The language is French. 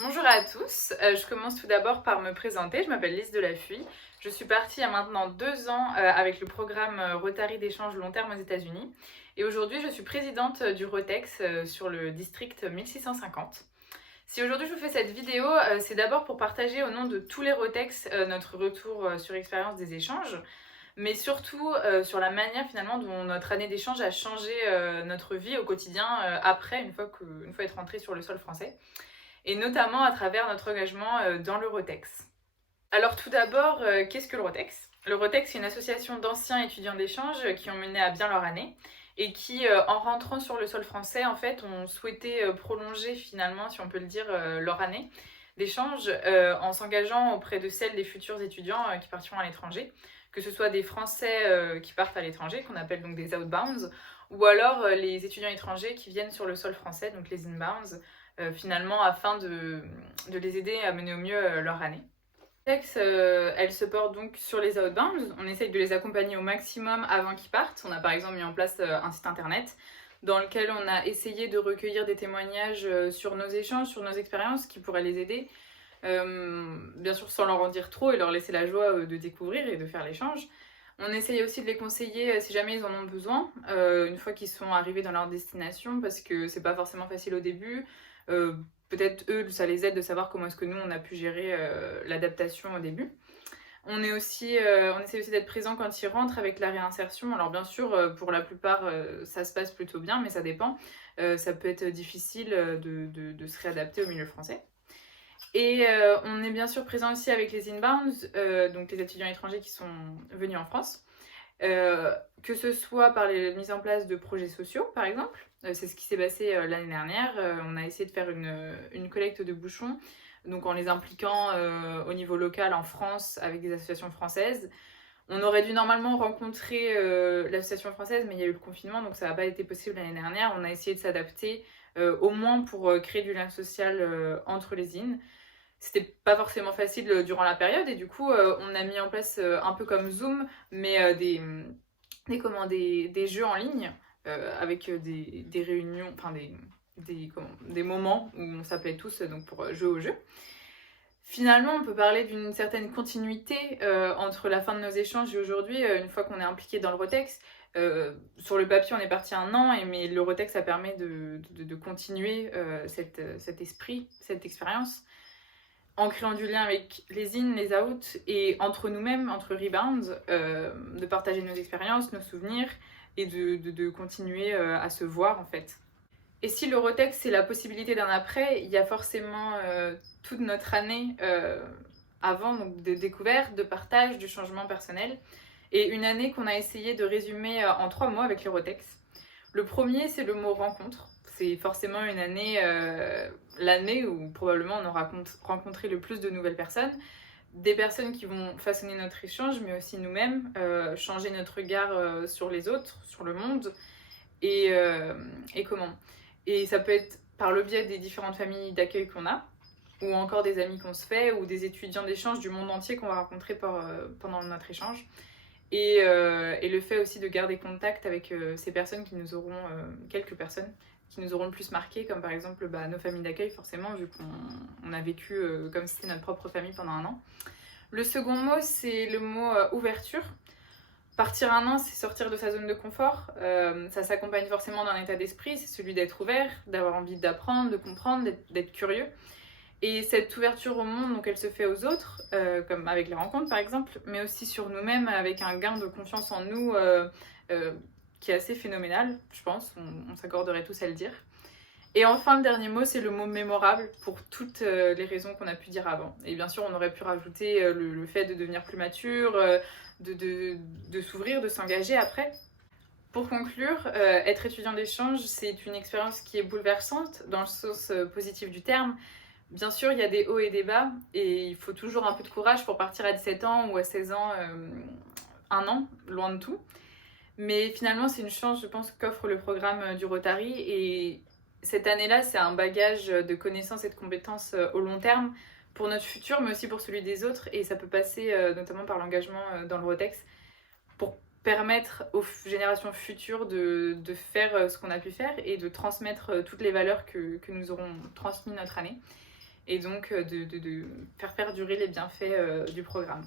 Bonjour à tous, je commence tout d'abord par me présenter, je m'appelle Lise Delafuy. Je suis partie il y a maintenant 2 ans avec le programme Rotary d'échange long terme aux États-Unis. Et aujourd'hui, je suis présidente du Rotex sur le district 1650. Si aujourd'hui je vous fais cette vidéo, c'est d'abord pour partager au nom de tous les Rotex notre retour sur expérience des échanges, mais surtout sur la manière finalement dont notre année d'échange a changé notre vie au quotidien après, une fois être rentrée sur le sol français, et notamment à travers notre engagement dans l'Eurotex. Alors tout d'abord, qu'est-ce que l'Eurotex? L'Eurotex, c'est une association d'anciens étudiants d'échange qui ont mené à bien leur année et qui, en rentrant sur le sol français, en fait, ont souhaité prolonger finalement, si on peut le dire, leur année d'échange en s'engageant auprès de celles des futurs étudiants qui partiront à l'étranger, que ce soit des Français qui partent à l'étranger, qu'on appelle donc des outbounds, ou alors les étudiants étrangers qui viennent sur le sol français, donc les inbounds, finalement afin de les aider à mener au mieux leur année. Tex, elle se porte donc sur les outbounds. On essaye de les accompagner au maximum avant qu'ils partent. On a par exemple mis en place un site internet dans lequel on a essayé de recueillir des témoignages sur nos échanges, sur nos expériences qui pourraient les aider. Bien sûr sans leur en dire trop et leur laisser la joie de découvrir et de faire l'échange. On essaye aussi de les conseiller si jamais ils en ont besoin, une fois qu'ils sont arrivés dans leur destination, parce que c'est pas forcément facile au début. Euh, Peut-être eux, ça les aide de savoir comment est-ce que nous, on a pu gérer l'adaptation au début. On essaie aussi d'être présent quand ils rentrent avec la réinsertion. Alors bien sûr, pour la plupart, ça se passe plutôt bien, mais ça dépend. Ça peut être difficile de se réadapter au milieu français. Et on est bien sûr présent aussi avec les inbounds, donc les étudiants étrangers qui sont venus en France. Que ce soit par les mises en place de projets sociaux, par exemple. C'est ce qui s'est passé l'année dernière. On a essayé de faire une collecte de bouchons, donc en les impliquant au niveau local en France avec des associations françaises. On aurait dû normalement rencontrer l'association française, mais il y a eu le confinement, donc ça n'a pas été possible l'année dernière. On a essayé de s'adapter, au moins pour créer du lien social entre les îles. C'était pas forcément facile durant la période, et du coup, on a mis en place un peu comme Zoom, mais des jeux en ligne avec des réunions, enfin des moments où on s'appelait tous donc pour jouer au jeu. Finalement, on peut parler d'une certaine continuité entre la fin de nos échanges et aujourd'hui, une fois qu'on est impliqué dans le Rotex. Sur le papier, on est parti 1 an, mais le Rotex, ça permet de continuer cet esprit, cette expérience, en créant du lien avec les in, les out, et entre nous-mêmes, entre rebounds, de partager nos expériences, nos souvenirs, et de continuer à se voir en fait. Et si l'Eurotex c'est la possibilité d'un après, il y a forcément toute notre année avant, donc de découverte, de partage, de changement personnel, et une année qu'on a essayé de résumer en 3 mots avec l'Eurotex. Le premier, c'est le mot rencontre. C'est forcément une année, l'année où probablement on aura rencontré le plus de nouvelles personnes, des personnes qui vont façonner notre échange, mais aussi nous-mêmes, changer notre regard sur les autres, sur le monde, et, euh, et comment. Et ça peut être par le biais des différentes familles d'accueil qu'on a, ou encore des amis qu'on se fait, ou des étudiants d'échange du monde entier qu'on va rencontrer pendant notre échange. Et le fait aussi de garder contact avec ces personnes qui nous auront, quelques personnes qui nous auront le plus marqué, comme par exemple nos familles d'accueil, forcément, vu qu'on a vécu comme si c'était notre propre famille pendant 1 an. Le second mot, c'est le mot ouverture. Partir 1 an, c'est sortir de sa zone de confort. Ça s'accompagne forcément d'un état d'esprit, c'est celui d'être ouvert, d'avoir envie d'apprendre, de comprendre, d'être curieux. Et cette ouverture au monde, donc elle se fait aux autres, comme avec les rencontres par exemple, mais aussi sur nous-mêmes avec un gain de confiance en nous euh, qui est assez phénoménal, je pense, on s'accorderait tous à le dire. Et enfin, le dernier mot, c'est le mot mémorable pour toutes les raisons qu'on a pu dire avant. Et bien sûr, on aurait pu rajouter le fait de devenir plus mature, de s'ouvrir, de s'engager après. Pour conclure, être étudiant d'échange, c'est une expérience qui est bouleversante dans le sens positif du terme. Bien sûr, il y a des hauts et des bas, et il faut toujours un peu de courage pour partir à 17 ans ou à 16 ans, 1 an, loin de tout. Mais finalement, c'est une chance, je pense, qu'offre le programme du Rotary. Et cette année-là, c'est un bagage de connaissances et de compétences au long terme pour notre futur, mais aussi pour celui des autres. Et ça peut passer notamment par l'engagement dans le Rotex pour permettre aux générations futures de faire ce qu'on a pu faire et de transmettre toutes les valeurs que nous aurons transmises notre année. et donc de faire perdurer les bienfaits du programme.